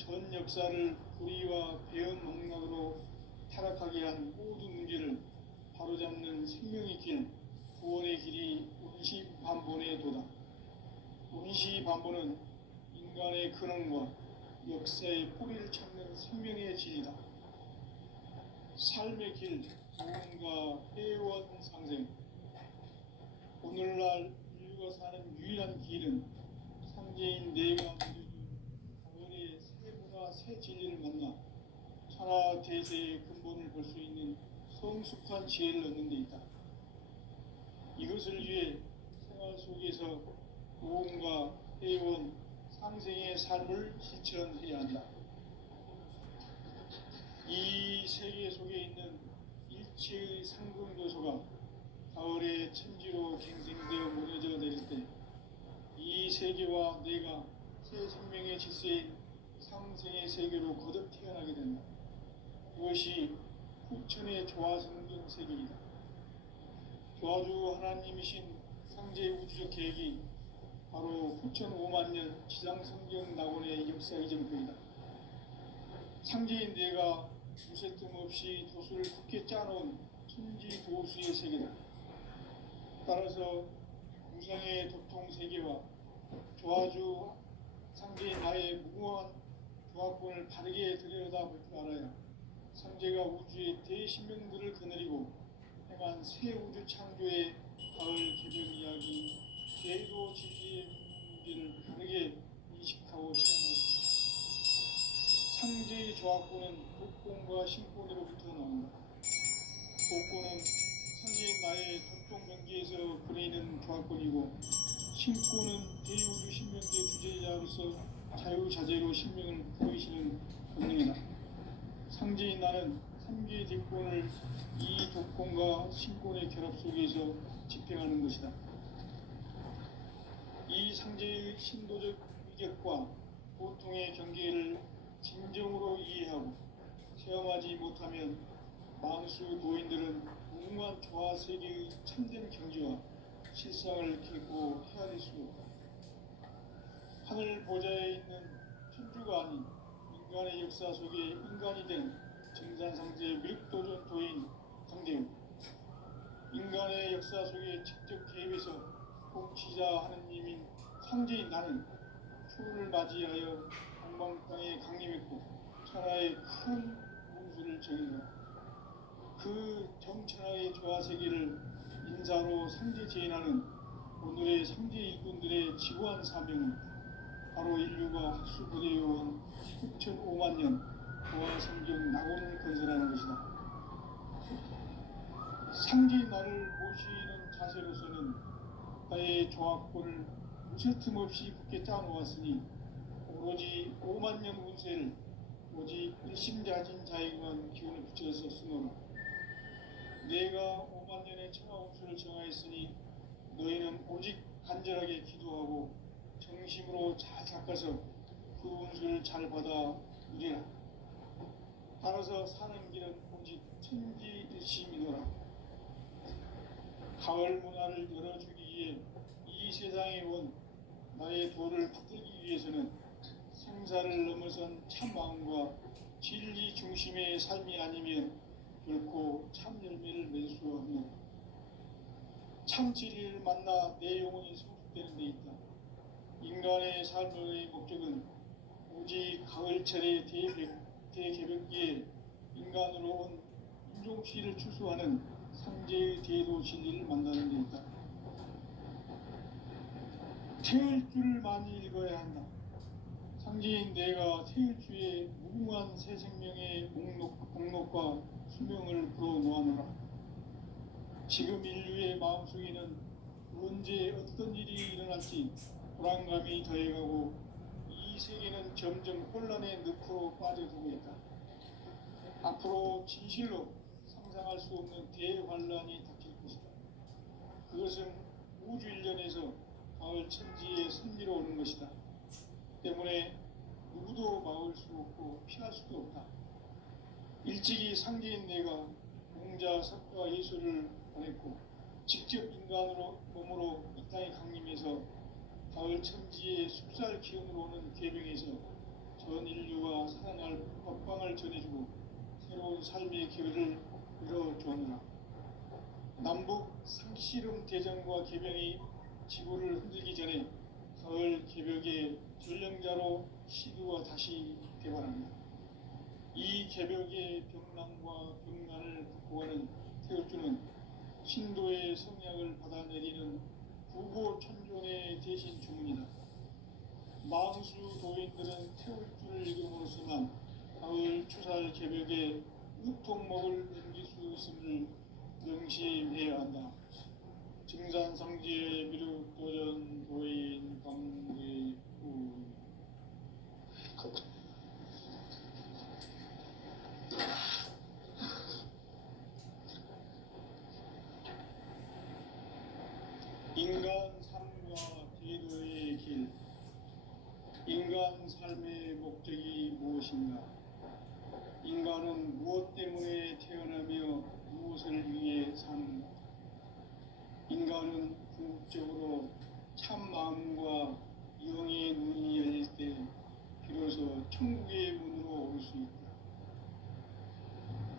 전 역사를 불의와 배은 농락으로 타락하게 한 모든 문제를 바로잡는 생명의 길, 구원의 길이 운시반본에 도다. 운시반본은 인간의 근원과 역사의 뿌리를 찾는 생명의 진이다. 삶의 길, 구원과 해원 상생. 오늘날 인류가 사는 유일한 길은 상제인 내가 누려준 가을의 새 문화, 새 진리를 만나 천하 대세의 근본을 볼 수 있는 성숙한 지혜를 얻는 데 있다. 이것을 위해 생활 속에서 구원과 해원, 상생의 삶을 실천해야 한다. 이 세계 속에 있는 일체의 상금 요소가 가을의 천지로 갱생되어 무너져 내릴 때 이 세계와 내가 새 생명의 질서인 상생의 세계로 거듭 태어나게 된다. 그것이 후천의 조화성경 세계이다. 조화주 하나님이신 상제의 우주적 계획이 바로 후천 5만 년 지상성경 낙원의 역사 이전표이다. 상제인 내가 무쇠뜸 없이 도수를 굳게 짜놓은 천지 도수의 세계다. 따라서 무상의 도통 세계와 조화주 상제인 나의 무궁한 조화권을 바르게 들여다볼 줄 알아야 상제가 우주의 대신명들을 거느리고 행한 새 우주 창조의 가을 개별 이야기, 계도 진리의 문제를 바르게 인식하고 체험할 수 있다. 상제의 조화권은 복권과 신권으로부터 나온다. 복권은 상제인 나의 도통 명기에서 그려있는 조화권이고, 신권은 제2우주 신명계 주제자로서 자유자재로 신명을 보이시는 권능이다. 상제인 나는 3개의 대권을 이 도권과 신권의 결합 속에서 집행하는 것이다. 이 상제의 신도적 위격과 보통의 경계를 진정으로 이해하고 체험하지 못하면 만수 도인들은 무궁한 조화 세계의 참된 경지와 실상을 결코 헤아릴 수 없다. 하늘 보좌에 있는 천주가 아닌 인간의 역사 속에 인간이 된 정산상제 밀도전 도인 강대우, 인간의 역사 속에 직접 개입해서 통치자 하느님인 상제인 나는 초를 맞이하여 동방땅에 강림했고 천하의 큰 공수를 정의하라. 그 정천하의 조화세계를 인사로 상제 제인하는 오늘의 상제 일꾼들의 지구한 사명은 바로 인류가 학수고대해온 후천 5만 년 조화성경 낙원을 건설하는 것이다. 상제인 나를 모시는 자세로서는 나의 조화권을 무쇠틈 없이 굳게 짜놓았으니 오로지 5만 년 운세를 오직 일심자진 자에게만 기운을 붙여서 쓰노라. 내가 5만 년의 천하 운수를 정하였으니 너희는 오직 간절하게 기도하고 정심으로 잘 닦아서 그 운수를 잘 받아 누리라. 따라서 사는 길은 오직 천지일심이노라. 가을 문화를 열어주기 위해 이 세상에 온 나의 도를 붙들기 위해서는 생사를 넘어선 참 마음과 진리 중심의 삶이 아니면 결코 참 열매를 맺을 수 없는 참 진리를 만나 내 영혼이 성숙되는 데 있다. 인간의 삶의 목적은 오직 가을철의 대개벽기에 인간으로 온 인종시를 추수하는 상제의 대도 진리를 만나는 데 있다. 태을주를 많이 읽어야 한다. 상제인 내가 태을주의 무궁한 새 생명의 목록과 수명을 풀어놓아노라. 지금 인류의 마음속에는 언제 어떤 일이 일어날지 불안감이 더해가고 이 세계는 점점 혼란의 늪으로 빠져들고 있다. 앞으로 진실로 상상할 수 없는 대환란이 닥칠 것이다. 그것은 우주 일련에서 가을 천지에 선미로 오는 것이다. 때문에 누구도 막을 수 없고 피할 수도 없다. 일찍이 상제인 내가 공자, 석가, 예수를 보냈고 직접 인간으로 몸으로 이 땅에 강림해서 가을 천지의 숲살 기운으로 오는 계병에서 전 인류가 살아날 법방을 전해주고 새로운 삶의 기회를 열어주었노라. 남북 상씨름 대전과 개병이 지구를 흔들기 전에 가을 개벽의 전령자로 시드와 다시 개발합니다. 이 개벽의 병난과 병난을 극복하는 태울주는 신도의 성약을 받아내리는 구보천존의 대신 주문이다. 마음수 도인들은 태울주를 읽음으로써만 가을 추살 개벽의 으통목을 넘길 수 있음을 명심해야 한다. 증산상지의 미륵도전 도인 강대우. 인간 삶과 제도의 길. 인간 삶의 목적이 무엇인가? 인간은 무엇 때문에 태어나며 무엇을 위해 사는가? 인간은 궁극적으로 참 마음과 영의 눈이 열릴 때 비로소 천국의 문으로 올 수 있다.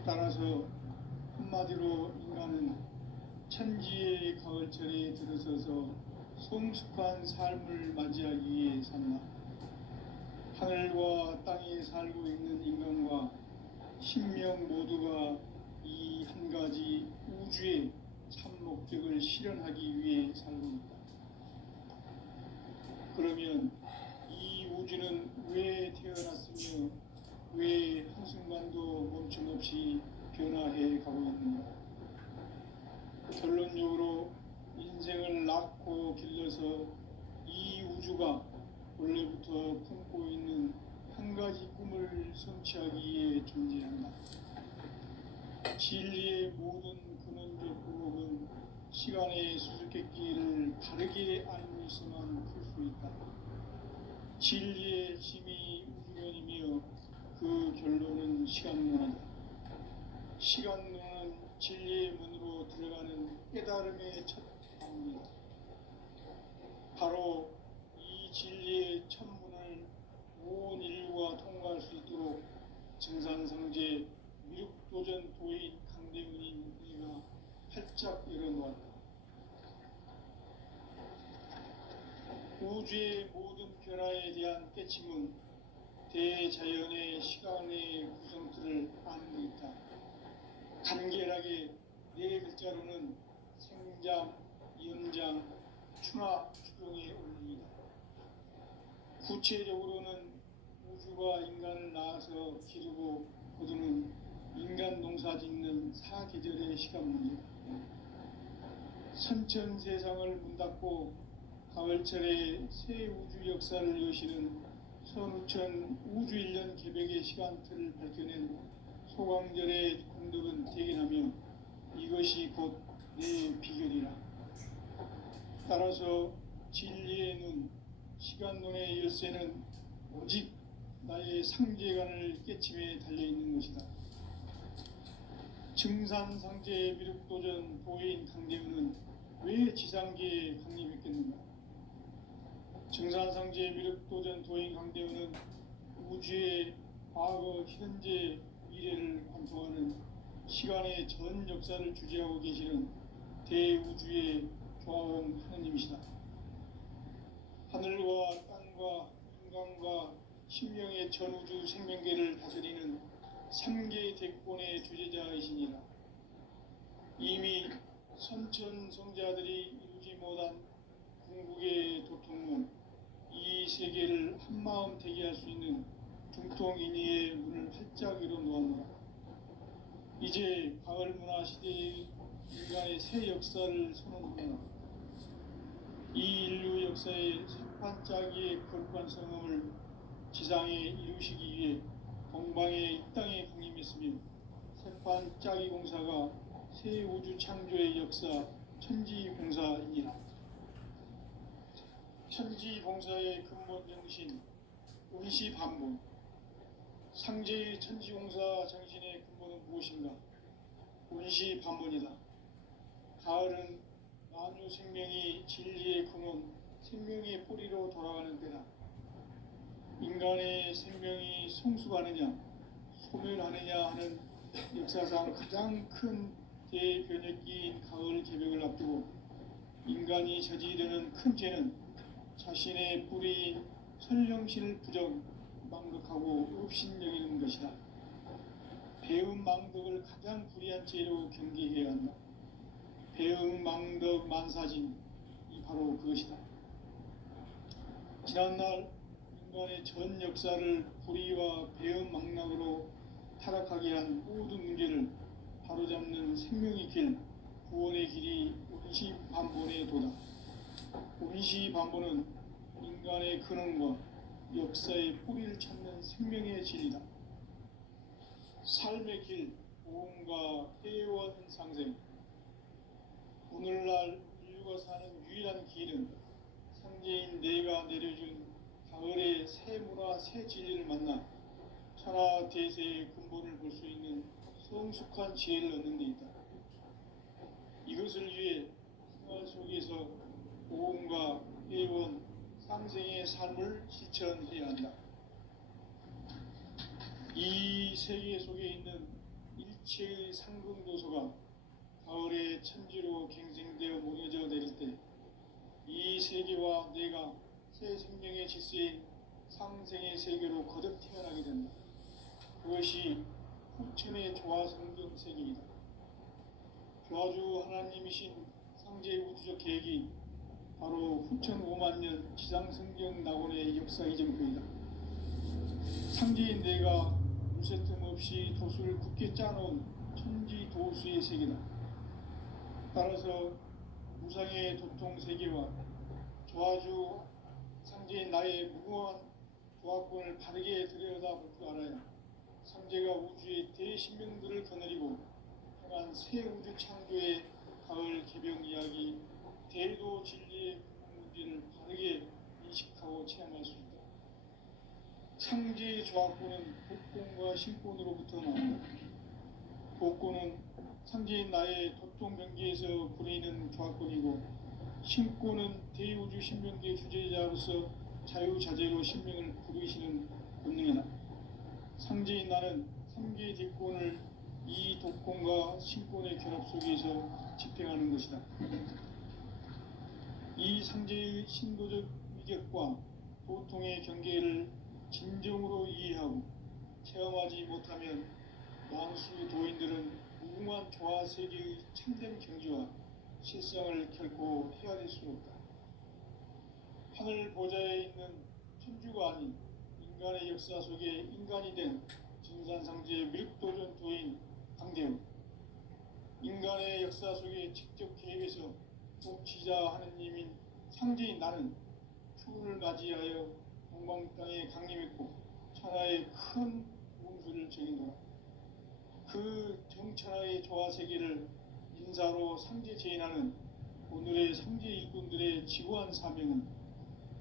따라서 한마디로 인간은 천지의 가을철에 들어서서 성숙한 삶을 맞이하기 위해 산다. 하늘과 땅에 살고 있는 인간과 신명 모두가 이 한 가지 우주의 참 목적을 실현하기 위해 살고 있다. 그러면 이 우주는 왜 태어났으며 왜 한순간도 멈춤없이 변화해 가고 있는가? 결론적으로 인생을 낳고 길러서 이 우주가 원래부터 품고 있는 한 가지 꿈을 성취하기 위해 존재한다. 진리의 모든 근원적 부목은 시간의 수수께끼를 바르게 알고 있어만 풀 수 있다. 진리의 힘이 우주론이며 그 결론은 시간론이다. 시간론은 진리의 문으로 들어가는 깨달음의 첫 방문이다. 바로 이 진리의 첫 문을 온 인류가 통과할 수 있도록 증산상제 미륵도전 도인 강대훈인 이가 활짝 열어놓았다. 우주의 모든 변화에 대한 깨침은 대자연의 시간의 구성틀을 아는 데 있다. 간결하게 네 글자로는 생장, 연장, 추나 추동의 원리이다. 구체적으로는 우주가 인간을 낳아서 기르고 거두는 인간 농사 짓는 사계절의 시간 문제다. 선천 세상을 문 닫고 가을철에 새 우주 역사를 여시는 선우천 우주 1년 개벽의 시간틀을 밝혀낸 소광절의 공덕은 대견하며 이것이 곧 내 비결이라. 따라서 진리의 눈, 시간론의 열쇠는 오직 나의 상제관을 깨침에 달려있는 것이다. 증산상제의 미륵도전 도인 강대훈은 왜 지상계에 강림했겠는가? 증산상제의 미륵도전 도인 강대훈은 우주의 과거, 현재, 미래를 관통하는 시간의 전 역사를 주재하고 계시는 대우주의 조화원 하느님이시다. 하늘과 땅과 인간과 신명의 전우주 생명계를 다스리는 3개 대권의 주재자이시니라. 이미 선천성자들이 이루지 못한 궁극의 도통문, 이 세계를 한마음 되게 할 수 있는 중통인의의 문을 활짝 열어놓았노라. 이제 가을 문화 시대의 인간의 새 역사를 선언하노라. 이 인류 역사의 sep판짜기의 거룩한 성음을 지상에 이루시기 위해 동방의 이 땅에 강림했으며 sep판짜기 공사가 새 우주 창조의 역사 천지봉사이니라. 천지봉사의 근본 정신 의시반복. 상제의 천지공사 정신의 근본은 무엇인가? 의시반복이다. 가을은 만유 생명이 진리의 근원, 생명의 뿌리로 돌아가는 때다. 인간의 생명이 성숙하느냐 소멸하느냐 하는 역사상 가장 큰 대변혁기인 가을 개벽을 앞두고 인간이 저지르는 큰 죄는 자신의 뿌리인 선령신을 부정 망각하고 업신여기는 것이다. 배은망덕을 가장 불의한 죄로 경계해야 한다. 배은망덕 만사진이 바로 그것이다. 지난날 인간의 전 역사를 불의와 배은망락으로 타락하게 한 모든 문제를 바로잡는 생명의 길, 구원의 길이 운시반본의 도다. 운시반본은 인간의 근원과 역사의 뿌리를 찾는 생명의 진리다. 삶의 길, 보험과 회원 상생. 오늘날 인류가 사는 유일한 길은 상제인 내가 내려준 가을의 새 문화, 새 진리를 만나 천하 대세의 근본을 볼 수 있는 성숙한 지혜를 얻는 데 있다. 이것을 위해 생활 속에서 보험과 회원, 상생의 삶을 실천해야 한다. 이 세계 속에 있는 일체의 상승도소가 가을의 천지로 갱생되어 무너져 내릴 때 이 세계와 내가 새 생명의 질서인 상생의 세계로 거듭 태어나게 된다. 그것이 후천의 조화성경 세계이다. 조화주 하나님이신 상제 우주적 계획이 바로 후천 5만년 지상성경 낙원의 역사 이정표이다. 상제인 내가 무쇠틈 없이 도수를 굳게 짜놓은 천지 도수의 세계다. 따라서 무상의 도통 세계와 조화주 상제인 나의 무궁한 조화권을 바르게 들여다볼 줄 알아야 상제가 우주의 대신명들을 거느리고 향한 새 우주 창조의 가을 개병 이야기, 대도 진리의 문제를 바르게 인식하고 체험할 수 있다. 상제의 조화권은 복권과 신권으로부터 나온다. 복권은 상제인 나의 도통 경계에서 부리는 조화권이고, 신권은 대우주 신명계 주제자로서 자유자재로 신명을 부르시는 본능이다. 상제인 나는 3개의 뒷권을 이 독권과 신권의 결합 속에서 집행하는 것이다. 이 상제의 신도적 위격과 도통의 경계를 진정으로 이해하고 체험하지 못하면 만수 도인들은 무궁한 조화 세계의 참된 경지와 실상을 결코 헤아릴 수 없다. 하늘 보좌에 있는 천주가 아닌 인간의 역사 속에 인간이 된 진산상제의 밀도전 도인 강대우, 인간의 역사 속에 직접 계획해서 독지자 하느님인 상제인 나는 추운을 맞이하여 동방 땅에 강림했고 천하의 큰 운수를 정인노라. 그 정천하의 조화세계를 인사로 상제 제인하는 오늘의 상제 일꾼들의 지구한 사명은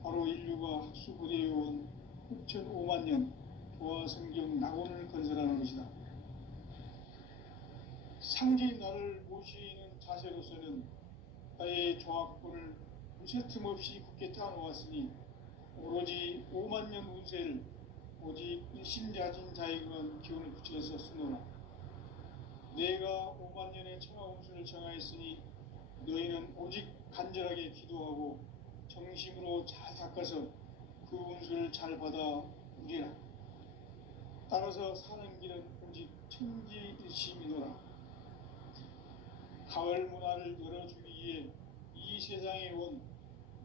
바로 인류가 학수고대해온 후천 5만년 조화성경 낙원을 건설하는 것이다. 상제인 나를 모시는 자세로서는 나의 조화권을 무쇠틈 없이 굳게 짜놓았으니 오로지 5만년 운세를 오직 일심자진 자에게만 기운을 붙여서 쓰노라. 내가 5만년의 천하 운수를 정하였으니 너희는 오직 간절하게 기도하고 정심으로 잘 닦아서 그 운수를 잘 받아 누리라. 따라서 사는 길은 오직 천지일심이노라. 가을 문화를 열어주기 위해 이 세상에 온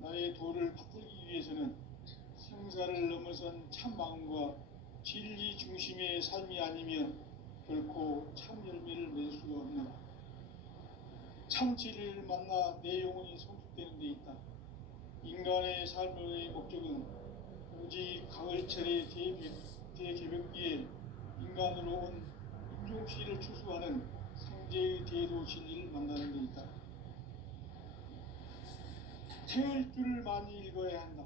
나의 도를 받들기 위해서는 생사를 넘어선 참 마음과 진리 중심의 삶이 아니면 결코 참 열매를 낼 수가 없노라. 참 진리를 만나 내 영혼이 성숙되는 데 있다. 인간의 삶의 목적은 오직 가을철의 대개벽기에 인간으로 온 인종시를 추수하는 상제의 대도 진리를 만나는 데 있다. 태을 줄을 많이 읽어야 한다.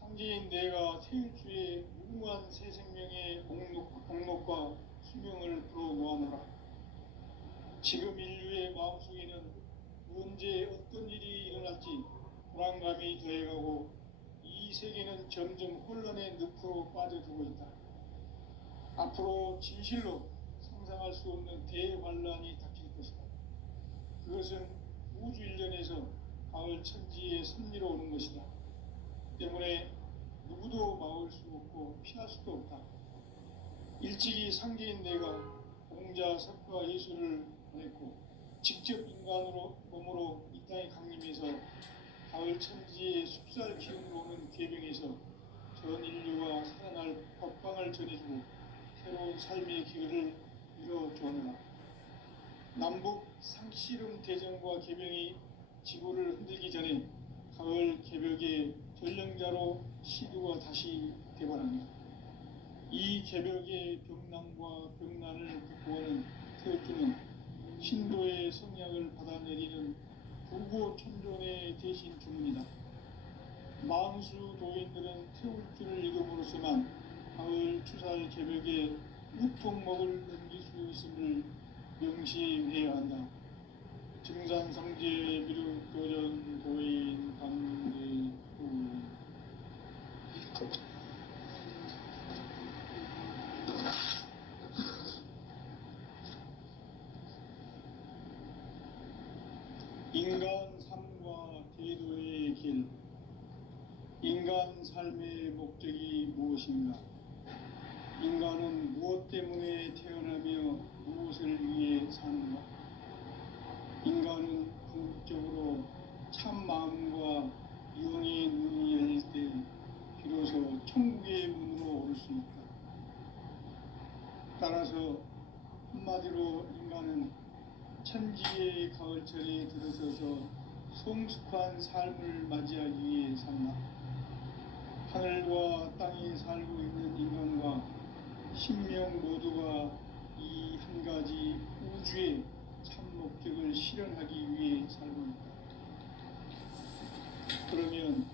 상제인 내가 태일주의 무궁한 새 생명의 공록과 수명을 불어 모아노라. 지금 인류의 마음속에는 언제 어떤 일이 일어날지 불안감이 더해가고 이 이 세계는 점점 혼란의 늪으로 빠져들고 있다. 앞으로 진실로 상상할 수 없는 대환란이 닥칠 것이다. 그것은 우주 일련에서 가을 천지의 섭리로 오는 것이다. 때문에 누구도 막을 수 없고 피할 수도 없다. 일찍이 상제인 내가 공자, 석가, 예수를 보냈고 직접 인간으로 몸으로 이 땅에 강림해서 가을 천지의 숲살 기운으로 오는 계병에서 전 인류가 살아날 법방을 전해주고 새로운 삶의 기회를 이뤄주었노라. 남북 상씨름 대전과 계병이 지구를 흔들기 전에 가을 개벽의 전령자로 시두가 다시 개발합니다. 이 개벽의 병난과 병난을 극복하는 태극기는 신도의 성약을 받아내리는 부고천존의 대신 주문이다. 만수 도인들은 태울주를 읽음으로써만 가을 추살 개벽에 우통목을 넘길 수 있음을 명심해야 한다. 증산상제 비륵도전 도인 강제후 인간 삶과 대도의 길. 인간 삶의 목적이 무엇인가? 인간은 무엇 때문에 태어나며 무엇을 위해 사는가? 인간은 궁극적으로 참 마음과 영의 눈이 열릴 때 비로소 천국의 문으로 오를 수 있다. 따라서 한마디로 인간은 천지의 가을철에 들어서서 성숙한 삶을 맞이하기 위해 산다. 하늘과 땅에 살고 있는 인간과 신명 모두가 이 한 가지 우주의 참 목적을 실현하기 위해 살고 있다. 그러면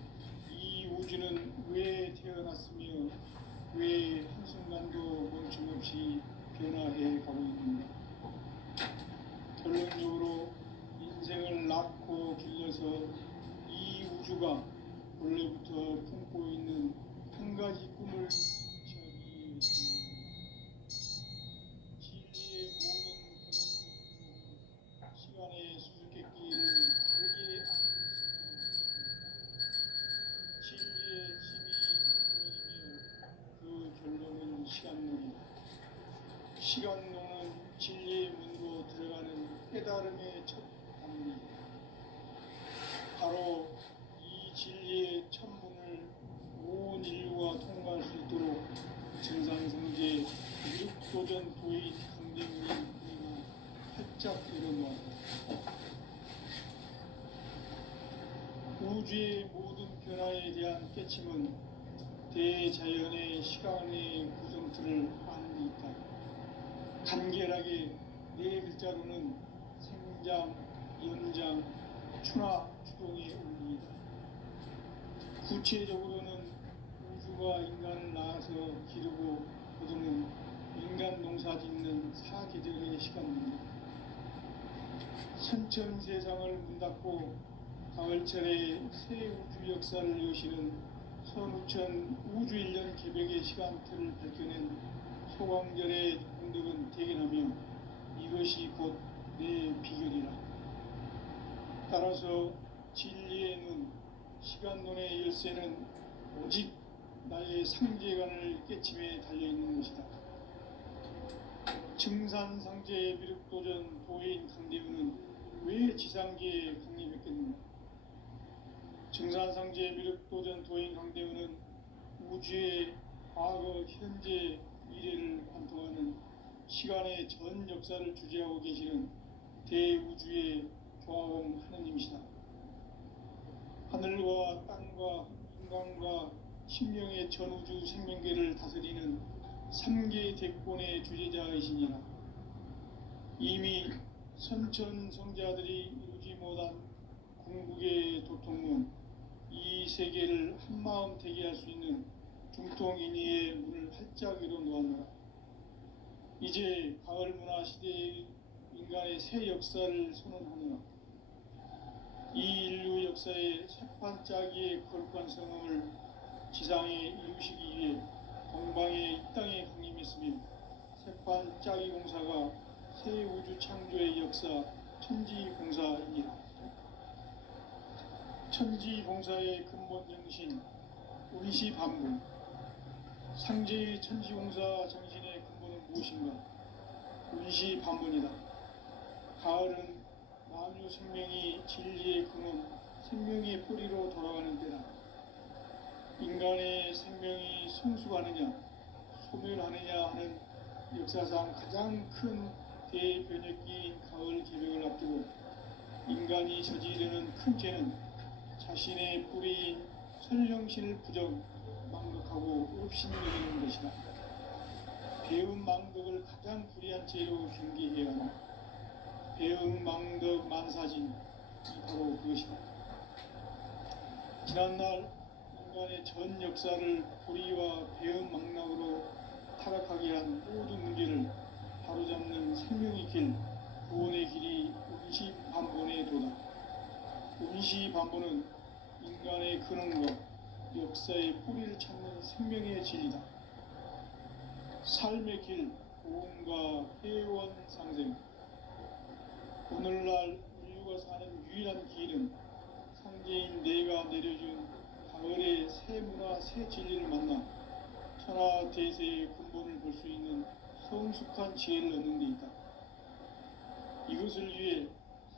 이 우주는 왜 태어났으며 왜 한순간도 멈춤없이 변화해 가고 있는가? 결론적으로 인생을 낳고 길러서 이 우주가 원래부터 품고 있는 한 가지 꿈을 취하기 진리의 모든 근원도 시간의 수수께끼를 다르게 안는 진리의 힘이 근원이며 그 결론은 시간론이다. 시간론은 진리의 문으로 들어가는 깨달음의 첫 단문이다. 바로 이 진리의 첫 문을 온 인류가 통과할 수 있도록 증산성제 미륵도전 도의 강대문이 활짝 열어놓았다. 우주의 모든 변화에 대한 깨침은 대자연의 시간의 구성틀을 아는 데 있다. 간결하게 네 글자로는 생장, 연장, 추나 추동의 원리이다. 구체적으로는 우주가 인간을 낳아서 기르고 거두는 인간 농사 짓는 사계절의 시간입니다. 선천 세상을 문 닫고 가을철에 새 우주 역사를 여시는 선우천 우주일년 개벽의 시간틀을 밝혀낸 소광절의 공덕은 대견하며 이것이 곧 내 비결이라. 따라서 진리의 눈, 시간론의 열쇠는 오직 나의 상제관을 깨침에 달려있는 것이다. 증산상제 미륵도전 도인 강대우는 왜 지상계에 강림했겠는가? 증산상제 미륵도전 도인 강대우는 우주의 과거, 현재, 미래를 관통하는 시간의 전 역사를 주재하고 계시는 대우주의 조화원 하느님이시다. 하늘과 땅과 인간과 신명의 전우주 생명계를 다스리는 3계 대권의 주제자이시니라. 이미 선천성자들이 이루지 못한 궁극의 도통은 이 세계를 한마음 되게 할 수 있는 중통인의의 문을 활짝 열어놓았노라. 이제 가을 문화 시대의 인간의 새 역사를 선언하노라. 이 인류 역사의 새판짜기의 거룩한 성음을 지상에 이루시기 위해 동방의 이 땅에 강림했으며 새판 짜기 공사가 새 우주 창조의 역사 천지공사이니라. 천지공사의 근본 정신 의시반분. 상제의 천지공사 정신의 근본은 무엇인가? 의시반분이다. 가을은 만유 생명이 진리의 근원, 생명의 뿌리로 돌아가는 때다. 인간의 생명이 성숙하느냐 소멸하느냐 하는 역사상 가장 큰 대변혁기인 가을 개벽을 앞두고 인간이 저지르는 큰 죄는 자신의 뿌리인 선령신을 부정 망덕하고 업신여기는 것이다. 배은 망덕을 가장 불의한 죄로 경계해야 한다. 배은 망덕 만사진이 바로 그것이다. 지난날 인간의 전 역사를 불의와 배은 망락으로 타락하게 한 모든 문제를 바로잡는 생명의 길, 구원의 길이 운시반본의 도다. 운시반본은 인간의 근원과 역사의 뿌리를 찾는 생명의 진리다. 삶의 길, 구원과 회원 상생. 오늘날 인류가 사는 유일한 길은 상제인 내가 내려준 가을의 새 문화, 새 진리를 만나 천하 대세의 근본을 볼 수 있는 성숙한 지혜를 얻는 데 있다. 이것을 위해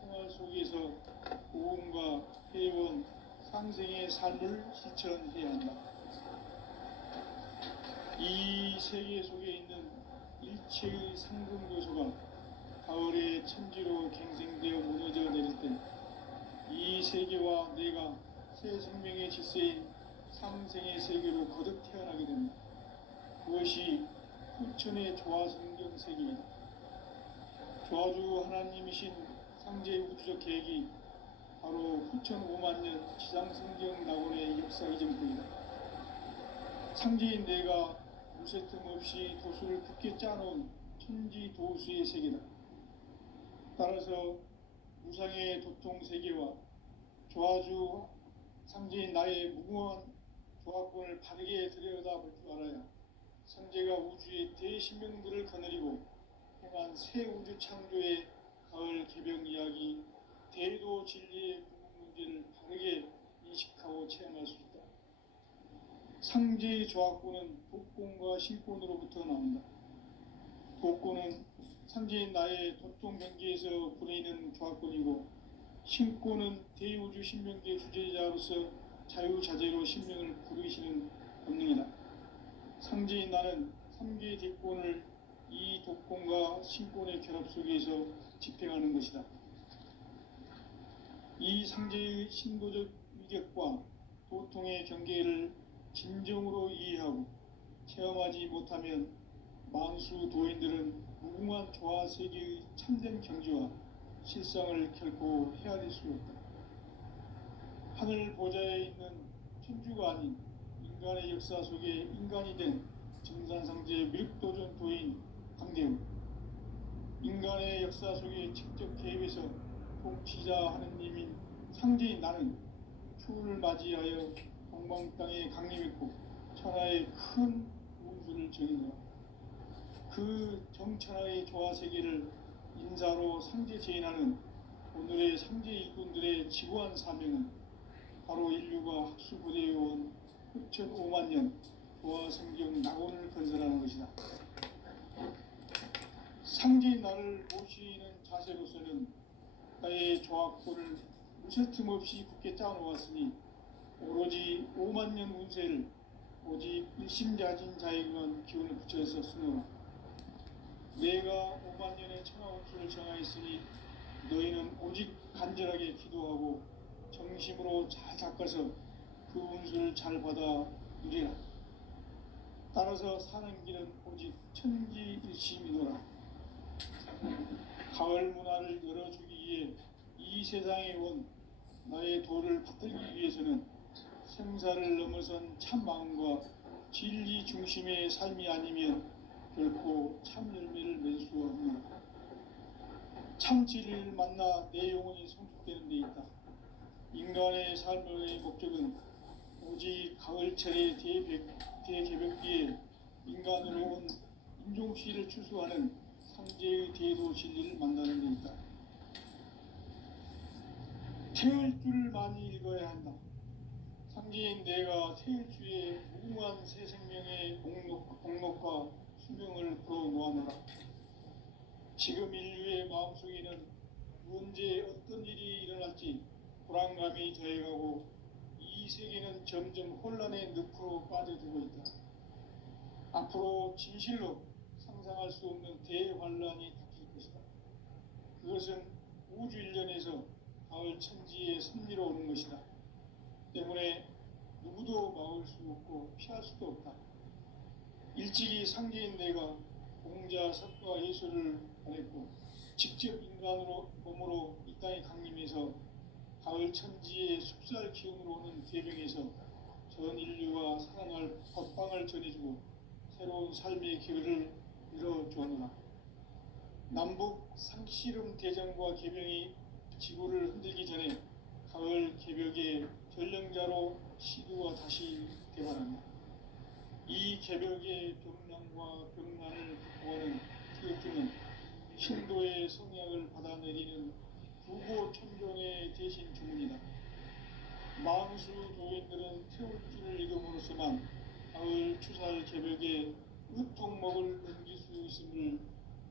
생활 속에서 고음과 회원, 상생의 삶을 실천해야 한다. 이 세계 속에 있는 일체의 상금 요소가 가을의 천지로 갱생되어 무너져 내릴 때 이 세계와 내가 새 생명의 질서인 상생의 세계로 거듭 태어나게 됩니다. 그것이 후천의 조화성경 세계이다. 조화주 하나님이신 상제의 우주적 계획이 바로 후천 5만 년 지상성경 낙원의 역사 이전부이다. 상제인 내가 무쇠 틈 없이 도수를 굳게 짜놓은 천지 도수의 세계다. 따라서 무상의 도통 세계와 조화주 상제인 나의 무궁한 조화권을 바르게 들여다볼 줄 알아야 상제가 우주의 대신명들을 거느리고 행한 새 우주 창조의 가을 개벽 이야기, 대도 진리의 궁극 문제를 바르게 인식하고 체험할 수 있다. 상제의 조화권은 독권과 신권으로부터 나온다. 독권은 상제인 나의 도통 경계에서 부리는 조화권이고, 신권은 대우주 신명계 주제자로서 자유자재로 신명을 부르시는 본능이다. 상제인 나는 3개의 대권을 이 독권과 신권의 결합 속에서 집행하는 것이다. 이 상제의 신도적 위격과 도통의 경계를 진정으로 이해하고 체험하지 못하면 만수 도인들은 무궁한 조화 세계의 참된 경지와 실상을 결코 헤아릴 수 없다. 하늘 보좌에 있는 천주가 아닌 인간의 역사 속에 인간이 된 정산상제의 밀도전 도인 강대우, 인간의 역사 속에 직접 개입해서 통치자 하느님인 상제인 나는 추운을 맞이하여 동방 땅에 강림했고 천하의 큰 운수를 정의하라. 그 정천하의 조화세계를 인사로 상제 제인하는 오늘의 상제 일꾼들의 지구한 사명은 바로 인류가 학수고대해온 후천 5만 년 조화성경 낙원을 건설하는 것이다. 상제인 나를 모시는 자세로서는 나의 조화권을 무쇠 틈 없이 굳게 짜놓았으니 오로지 5만 년 운세를 오직 일심자진 자에게만 기운을 붙여서 쓰노라. 내가 5만 년의 천하 운수를 정하였으니 너희는 오직 간절하게 기도하고 정심으로 잘 닦아서 그 운수를 잘 받아 누리라. 따라서 사는 길은 오직 천지일심이노라. 가을 문화를 열어주기 위해 이 세상에 온 나의 도를 받들기 위해서는 생사를 넘어선 참 마음과 진리 중심의 삶이 아니면 결코 참 열매를 맺을 수 없는 참 진리를 만나 내 영혼이 성숙되는 데 있다. 인간의 삶의 목적은 오직 가을철의 대개벽비에 인간으로 온 인종시를 추수하는 상제의 대도 진리를 만나는 데 있다. 태을 줄을 많이 읽어야 한다. 상제인 내가 태을 주에 무궁한 새 생명의 공록과 수명을 불어놓아노라. 지금 인류의 마음속에는 언제 어떤 일이 일어날지 불안감이 더해가고 이 세계는 점점 혼란의 늪으로 빠져들고 있다. 앞으로 진실로 상상할 수 없는 대환란이 닥칠 것이다. 그것은 우주 일련에서 가을 천지의 섭리로 오는 것이다. 때문에 누구도 막을 수 없고 피할 수도 없다. 일찍이 상제인 내가 공자, 석과 예수를 보냈고 직접 인간으로 몸으로 이 땅에 강림해서 가을 천지의 숲살 기운으로 오는 계명에서 전 인류와 살아날 법방을 전해주고 새로운 삶의 기회를 열어주었노라. 남북 상씨름 대전과 계명이 지구를 흔들기 전에 가을 개벽의 전령자로 시두가 다시 되어간다. 이 개벽의 병난과 병난을 극복하는 태극주는 신도의 성약을 받아내리는 구고 천종의 대신 주문이다. 만수 도인들은 태울주를 읽음으로써만 가을 추살 개벽의 으통목을 넘길 수 있음을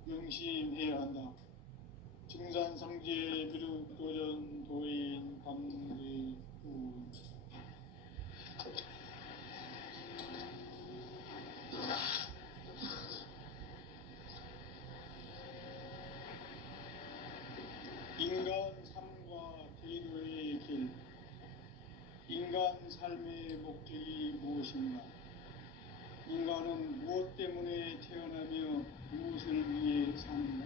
명심해야 한다. 증산상제 비륵도전 도인 감리구. 인간 삶과 대도의 길. 인간 삶의 목적이 무엇인가? 인간은 무엇 때문에 태어나며 무엇을 위해 사는가?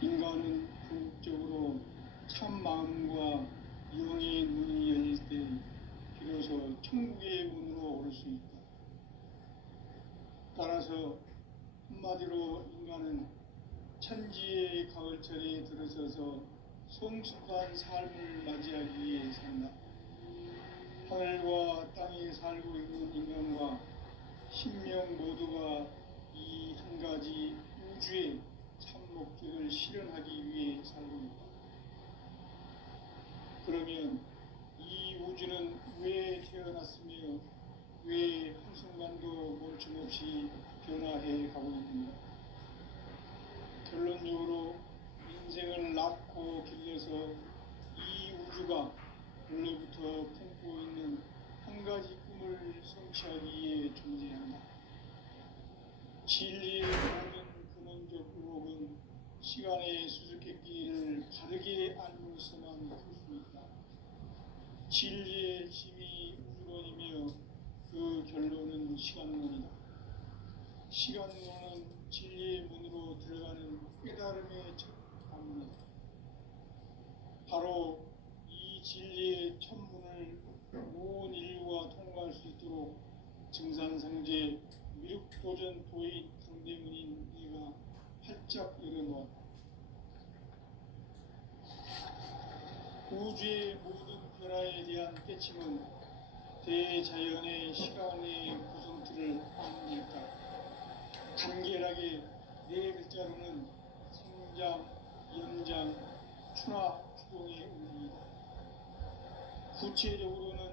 인간은 궁극적으로 참 마음과 영의 문이 열릴 때 비로소 천국의 문으로 오를 수 있다. 따라서 한마디로 인간은 천지의 가을철에 들어서서 성숙한 삶을 맞이하기 위해 산다. 하늘과 땅에 살고 있는 인간과 신명 모두가 이 한 가지 우주의 참 목적을 실현하기 위해 살고 있다. 그러면 이 우주는 왜 태어났으며 왜 한순간도 멈춤없이 변화해 가고 있는가? 결론적으로 인생을 낳고 길러서 이 우주가 원래부터 품고 있는 한 가지 꿈을 성취하기 위해 존재한다. 진리의 모든 근원적 의혹은 시간의 수수께끼를 바르게 알고서만 풀 수 있다. 진리의 힘이 우주론이며 그 결론은 시간론이다. 시간론은 진리의 문으로 들어가는 깨달음의 첫 방문이다. 바로 이 진리의 첫 문을 온 인류가 통과할 수 있도록 증산상제 미륵도전 도인 강대문인 네가 활짝 열어놓았다. 우주의 모든 변화에 대한 깨침은 대자연의 시간의 구성틀을 확인했다. 간결하게 네 글자로는 생장, 연장, 추나 추동의 움직이다. 구체적으로는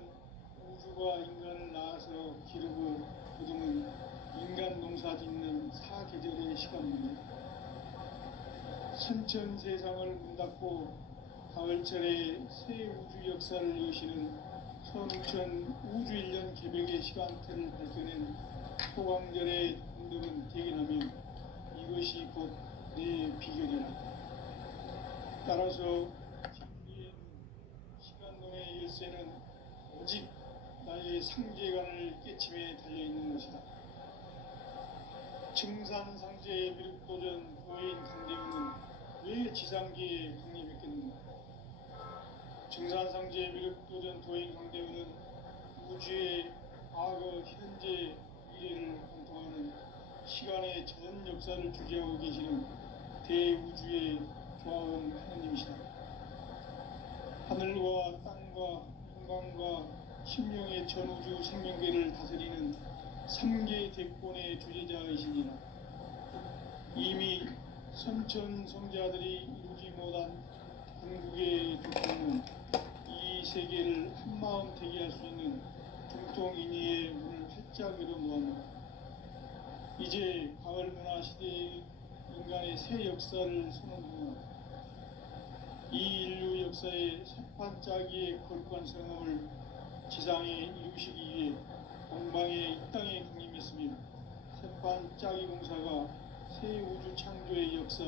우주가 인간을 낳아서 기르고 거두는 인간 농사 짓는 사계절의 시간입니다. 선천 세상을 문 닫고 가을철에 새 우주 역사를 여시는 선우천 우주일년 개벽의 시간틀을 밝혀낸 소강절의 운동은 대견하며 이것이 곧 내 비결이라. 따라서 진리의 시간론의 열쇠는 오직 나의 상제관을 깨침에 달려있는 것이다. 증산상제의 미륵도전 도인 강대문은 왜 지상계에 강림했겠는가? 증산상제의 미륵도전 도인 강대문은 우주의 과거, 현재, 미래를 관통하는 시간의 전 역사를 주재하고 계시는 대우주의 조화원 하나님이시다. 하늘과 땅과 인간과 심령의 전우주 생명계를 다스리는 3계 대권의 주제자이시니라. 이미 선천성자들이 이루지 못한 궁극의 두통은 이 세계를 한마음 되게 할 수 있는 중통인의의 문을 활짝 열어놓았노라. 이제 가을 문화 시대의 인간의 새 역사를 선언하며 이 인류 역사의 새판짜기의 거룩한 성험을 지상에 이루시기 위해 공방에 이 땅에 강림했으며 새판짜기 공사가 새 우주 창조의 역사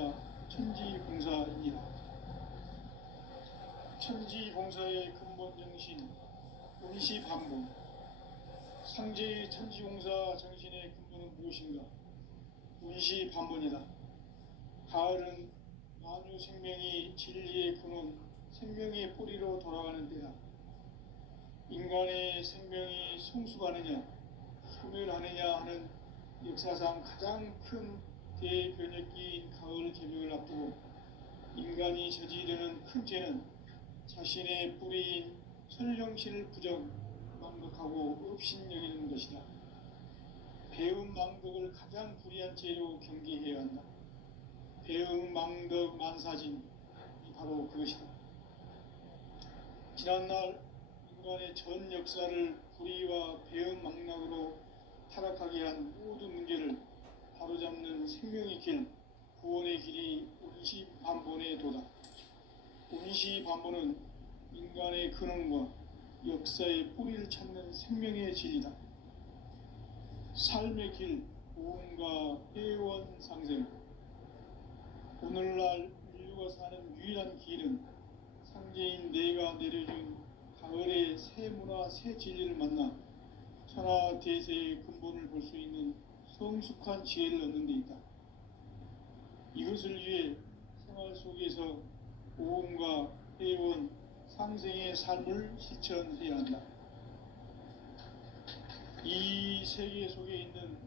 천지공사입니다. 천지공사의 근본 정신 운시반복. 상제의 천지공사 정신의 근본은 무엇인가? 운시반복이다. 가을은 만유 생명이 진리의 근원, 생명의 뿌리로 돌아가는 때다. 인간의 생명이 성숙하느냐, 소멸하느냐 하는 역사상 가장 큰 대변혁기인 가을 개벽을 앞두고 인간이 저지르는 큰 죄는 자신의 뿌리인 설령실을 부정, 망덕하고 업신여기는 것이다. 배움 망덕을 가장 불의한 죄로 경계해야 한다. 배움 망덕 만사진이 바로 그것이다. 지난날 인간의 전 역사를 불의와 배움 망락으로 타락하게 한 모든 문제를 바로잡는 생명의 길, 구원의 길이 운시반본의 도다. 운시반본은 인간의 근원과 역사의 뿌리를 찾는 생명의 진리다. 삶의 길, 고음과 회원 상생. 오늘날 인류가 사는 유일한 길은 상제인 내가 내려준 가을의 새 문화, 새 진리를 만나 천하 대세의 근본을 볼 수 있는 성숙한 지혜를 얻는 데 있다. 이것을 위해 생활 속에서 고음과 회원, 상생의 삶을 실천해야 한다. 이 세계 속에 있는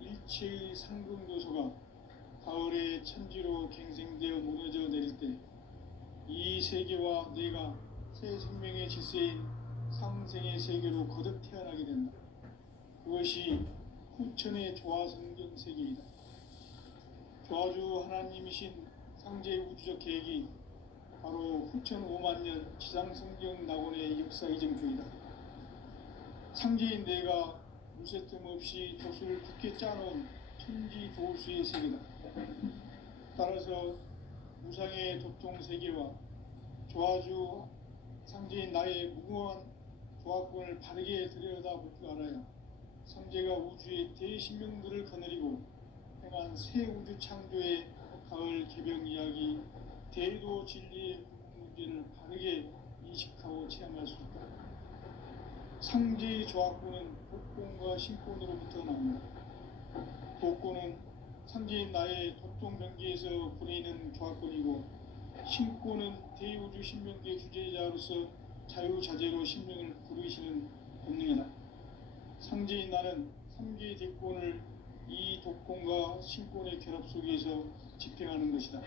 일체의 상금도소가 가을의 천지로 갱생되어 무너져 내릴 때 이 세계와 내가 새 생명의 질서인 상생의 세계로 거듭 태어나게 된다. 그것이 후천의 조화성경 세계이다. 조화주 하나님이신 상제의 우주적 계획이 바로 후천 5만 년 지상성경 낙원의 역사 이정표이다. 상제인 내가 무쇠 틈 없이 조수를 굳게 짜놓은 천지 조수의 세계다. 따라서 무상의 도통 세계와 조화주 상제인 나의 무궁한 조화권을 바르게 들여다볼 줄 알아야 상제가 우주의 대신명들을 거느리고 행한 새 우주 창조의 가을 개벽 이야기, 대도 진리의 문제를 바르게 인식하고 체험할 수 있다. 상제의 조화권은 복권과 신권으로부터 나옵니다. 복권은 상제인 나의 도통병기에서 부리는 조화권이고, 신권은 대우주 신명계 주제자로서 자유자재로 신명을 부르시는 본능이다. 상제인 나는 3개의 대권을 이 독권과 신권의 결합 속에서 집행하는 것이다.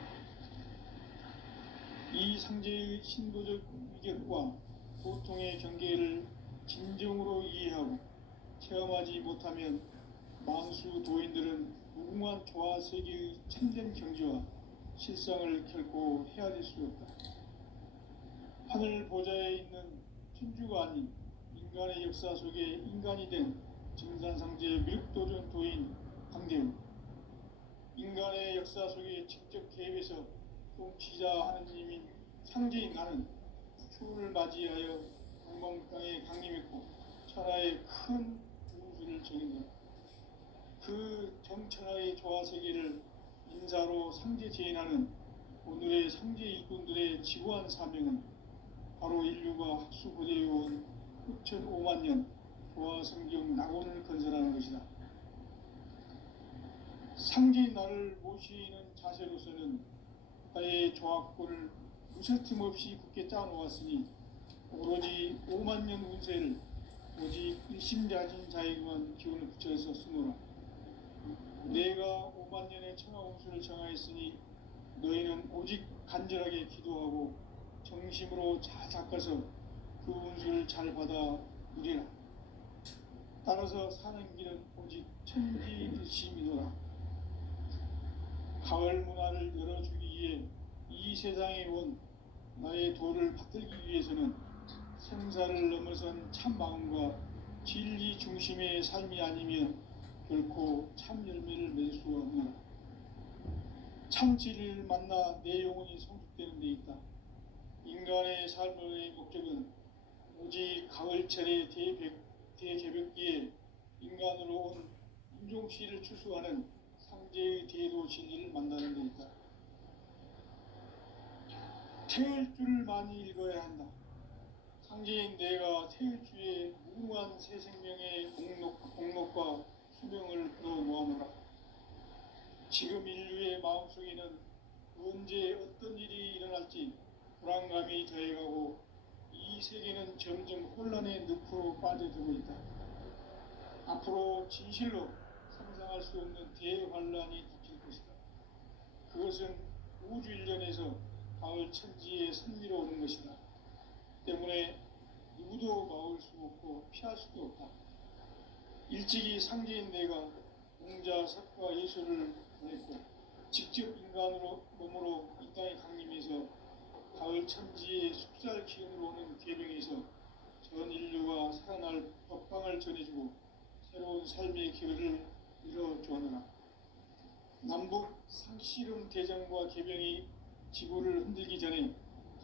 이 상제의 신도적 위격과 도통의 경계를 진정으로 이해하고 체험하지 못하면 만수 도인들은 무궁한 조화 세계의 참된 경지와 실상을 결코 헤아릴 수 없다. 하늘 보좌에 있는 천주가 아닌 인간의 역사 속에 인간이 된 증산상제의 밀도전 도인 강대우, 인간의 역사 속에 직접 개입해서 통치자 하느님인 상제인 나는 추운을 맞이하여 동방땅에 강림했고 천하의 큰 운수를 정했노라. 그 정천하의 조화세계를 인사로 상제 제인하는 오늘의 상제 일꾼들의 지구한 사명은 바로 인류가 학수고대해온 후천 5만 년 조화성경 낙원을 건설하는 것이다. 상제인 나를 모시는 자세로서는 나의 조화권을 무쇠틈 없이 굳게 짜놓았으니 오로지 5만 년 운세를 오직 일심자진 자에게만 기운을 붙여서 쓰노라. 내가 5만 년의 천하 운수를 정하였으니 너희는 오직 간절하게 기도하고 정심으로 잘 닦아서 그 운수를 잘 받아 이리라. 따라서 사는 길은 오직 천지듯이미노라. 가을 문화를 열어주기 위해 이 세상에 온 나의 도를 받들기 위해서는 생사를 넘어선 참 마음과 진리 중심의 삶이 아니면 결코 참 열매를 맺을 수가 없노라. 참 진리를 만나 내 영혼이 성숙되는 데 있다. 인간의 삶의 목적은 오직 가을철의 대개벽기에 인간으로 온 인종씨를 추수하는 상제의 대도 진리를 만나는 데 있다. 태을 줄을 많이 읽어야 한다. 상제인 내가 태을주의 무궁한 새 생명의 공록과 수명을 끌어 모아노라. 지금 인류의 마음속에는 언제 어떤 일이 일어날지 불안감이 더해가고 이 세계는 점점 혼란의 늪으로 빠져들고 있다. 앞으로 진실로 상상할 수 없는 대환란이 닥칠 것이다. 그것은 우주 일련에서 가을 천지의 선미로 오는 것이다. 때문에 누구도 막을 수 없고 피할 수도 없다. 일찍이 상제인 내가 공자, 석과 예수를 보냈고 직접 인간으로 몸으로 이 땅에 강림해서 가을 천지의 숙살 기운으로 오는 계명에서 전 인류가 살아날 법방을 전해주고 새로운 삶의 기회를 이뤄주었노라. 남북 상씨름 대장과 계병이 지구를 흔들기 전에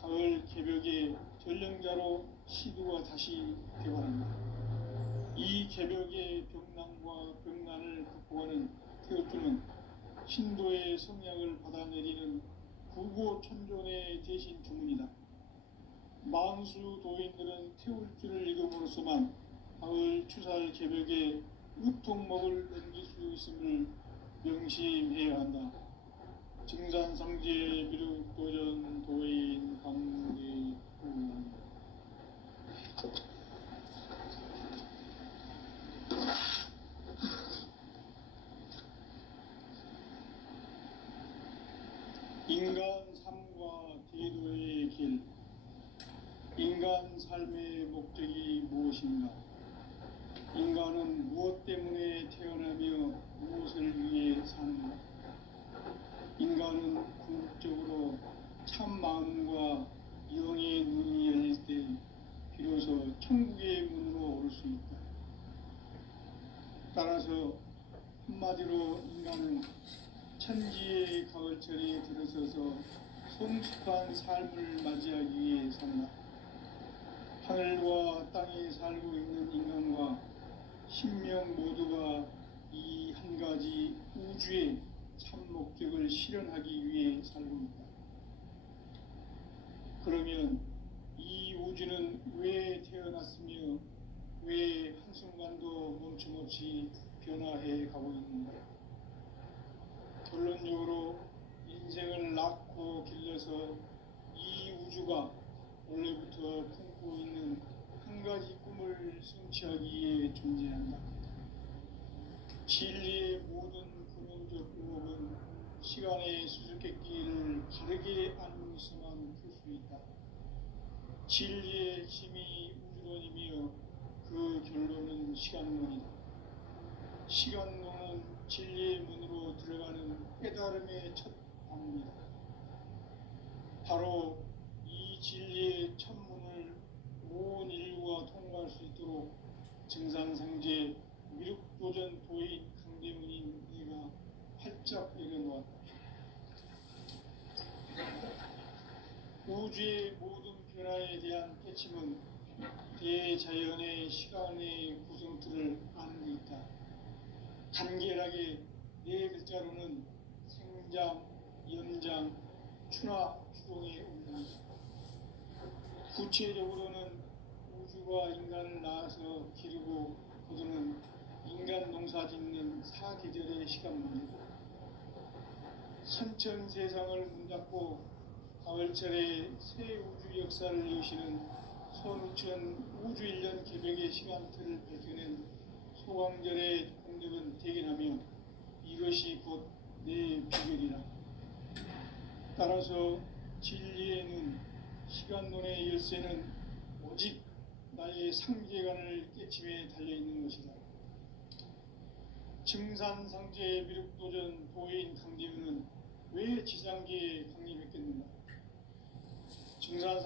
가을 개벽의 전령자로 시두가 다시 되어간다. 이 개벽의 병난과 병난을 극복하는 태울주는 신도의 성약을 받아내리는 구고천존의 대신 주문이다. 만수 도인들은 태울주를 읽음으로써만 가을 추살 개벽의 으통목을 넘길 수 있음을 명심해야 한다. 증산상제 미륵도전 도인 강대구. 인간 삶과 대도의 길. 인간 삶의 목적이 무엇인가? 인간은 무엇 때문에 태어나며 무엇을 위해 사는가? 인간은 궁극적으로 참 마음과 영의 눈이 열릴 때 비로소 천국의 문으로 오를 수 있다. 따라서 한마디로 인간은 천지의 가을철에 들어서서 성숙한 삶을 맞이하기 위해 산다. 하늘과 땅에 살고 있는 인간과 신명 모두가 이 한 가지 우주의 참 목적을 실현하기 위해 살고 있다. 그러면 이 우주는 왜 태어났으며 왜 한순간도 멈춤없이 변화해 가고 있는가? 결론적으로 인생을 낳고 길러서 이 우주가 원래부터 품고 있는 한 가지 꿈을 성취하기 위해 존재한다. 진리의 모든 근원적 의혹은 시간의 수수께끼를 바르게 알면서만 풀 수 있다. 진리의 힘이 우주론이며 그 결론은 시간론이다. 시간론은 진리의 문으로 들어가는 깨달음의 첫 방문이다. 바로 이 진리의 첫 문을 온 인류가 통과할 수 있도록 증산상제 미륵도전 도인 강대문인 내가 활짝 내려놓았다. 우주의 모든 변화에 대한 깨침은 대자연의 시간의 구성틀을 아는 데 있다. 간결하게 네 글자로는 생장, 연장, 추나 추동의 운동이다. 구체적으로는 우주가 인간을 낳아서 기르고 거두는 인간 농사 짓는 사계절의 시간문이고, 선천 세상을 문닫고 가을철에 새 우주 역사를 여시는 손우천 우주일년 개벽의 시간틀을 밝혀낸 소강절의 공력은 대견하며 이것이 곧 내 비결이라. 따라서 진리의 눈, 시간론의 열쇠는 오직 나의 상계관을 깨침에 달려있는 것이다. 증산상제 미륵도전 도인 강제윤은 왜 지상계에 강림했겠는가? 증산상